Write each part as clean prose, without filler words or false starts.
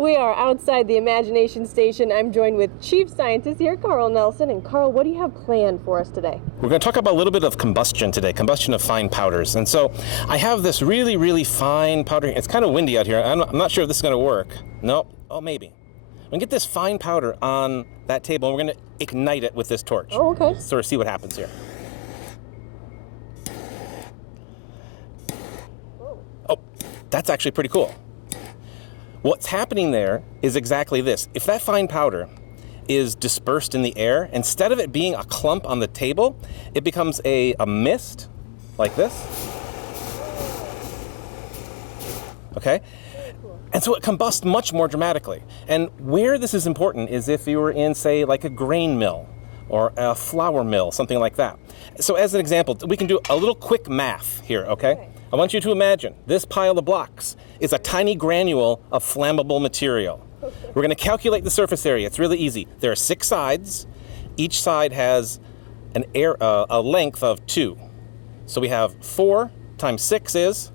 We are outside the Imagination Station. I'm joined with Chief Scientist here, Carl Nelson. And Carl, what do you have planned for us today? We're going to talk about a little bit of combustion today, combustion of fine powders. And so I have this really, really fine powder. It's kind of windy out here. I'm not sure if this is going to work. Nope. Oh, maybe. I'm going to get this fine powder on that table, and we're going to ignite it with this torch. Oh, okay. Sort of see what happens here. Oh, that's actually pretty cool. What's happening there is exactly this. If that fine powder is dispersed in the air, instead of it being a clump on the table, it becomes a mist like this. Okay? And so it combusts much more dramatically. And where this is important is if you were in, say, like a grain mill or a flour mill, something like that. So as an example, we can do a little quick math here, okay? I want you to imagine this pile of blocks is a tiny granule of flammable material. We're going to calculate the surface area. It's really easy. There are 6 sides. Each side has a length of 2. So we have 4 times 6 is?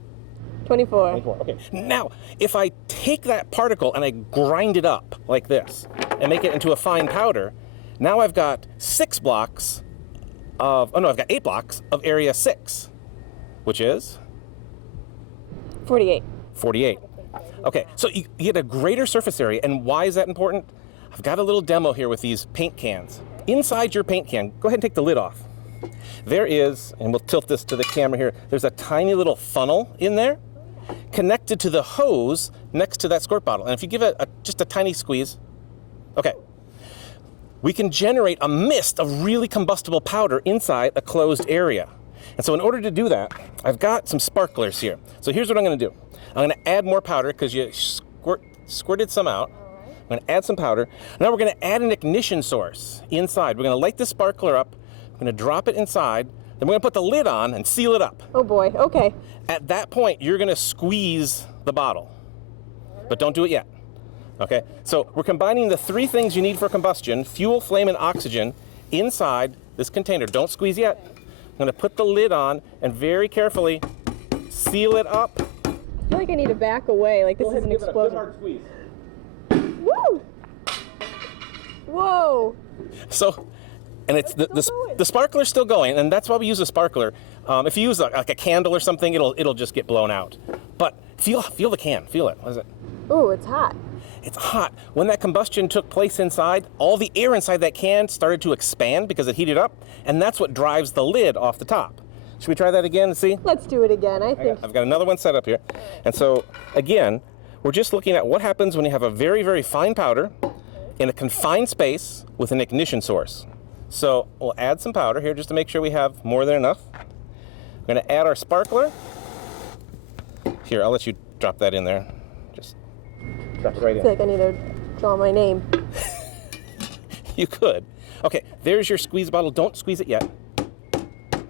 24. 24. Okay. Now, if I take that particle and I grind it up like this and make it into a fine powder, now I've got 6 blocks of, oh no, I've got 8 blocks of area 6, which is? 48. 48. Okay, so you get a greater surface area, and why is that important? I've got a little demo here with these paint cans. Inside your paint can, go ahead and take the lid off. There is, and we'll tilt this to the camera here, there's a tiny little funnel in there connected to the hose next to that squirt bottle. And if you give it just a tiny squeeze, okay, we can generate a mist of really combustible powder inside a closed area. And so in order to do that, I've got some sparklers here. So here's what I'm going to do. I'm going to add more powder because you squirted some out. I'm going to add some powder. Now we're going to add an ignition source inside. We're going to light this sparkler up. I'm going to drop it inside. Then we're going to put the lid on and seal it up. Oh boy, okay. At that point, you're going to squeeze the bottle. But don't do it yet. Okay? So we're combining the 3 things you need for combustion, fuel, flame, and oxygen, inside this container. Don't squeeze yet. I'm going to put the lid on and very carefully seal it up. I feel like I need to back away, like this is an explosion. Hard squeeze. Woo! Whoa! So, and it's the sparkler's still going, and that's why we use a sparkler. If you use like a candle or something, it'll just get blown out. But feel the can, feel it. What is it? Ooh, it's hot. It's hot. When that combustion took place inside, all the air inside that can started to expand because it heated up, and that's what drives the lid off the top. Should we try that again and see? Let's do it again, I think. I've got another one set up here. And so, again, we're just looking at what happens when you have a very, very fine powder in a confined space with an ignition source. So we'll add some powder here just to make sure we have more than enough. We're going to add our sparkler. Here, I'll let you drop that in there. Just drop it right in. I feel like I need to draw my name. You could. Okay, there's your squeeze bottle. Don't squeeze it yet.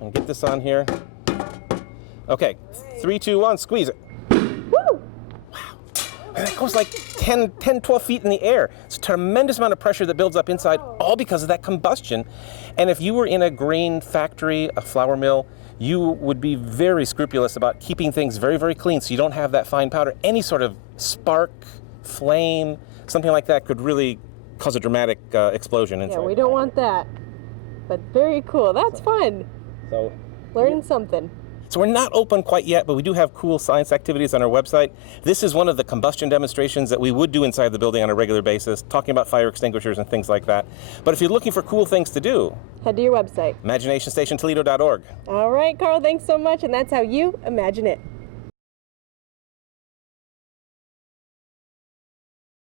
And get this on here. Okay, 3, 2, 1, squeeze it. Woo! Wow. And that goes like 10, 12 feet in the air. It's a tremendous amount of pressure that builds up inside, all because of that combustion. And if you were in a grain factory, a flour mill, you would be very scrupulous about keeping things very, very clean so you don't have that fine powder. Any sort of spark, flame, something like that could really cause a dramatic explosion inside. Yeah, we don't want that. But very cool. That's fun. So, learning something. So we're not open quite yet, but we do have cool science activities on our website. This is one of the combustion demonstrations that we would do inside the building on a regular basis, talking about fire extinguishers and things like that. But if you're looking for cool things to do, head to your website, imaginationstationtoledo.org. All right, Carl, thanks so much, and that's how you imagine it.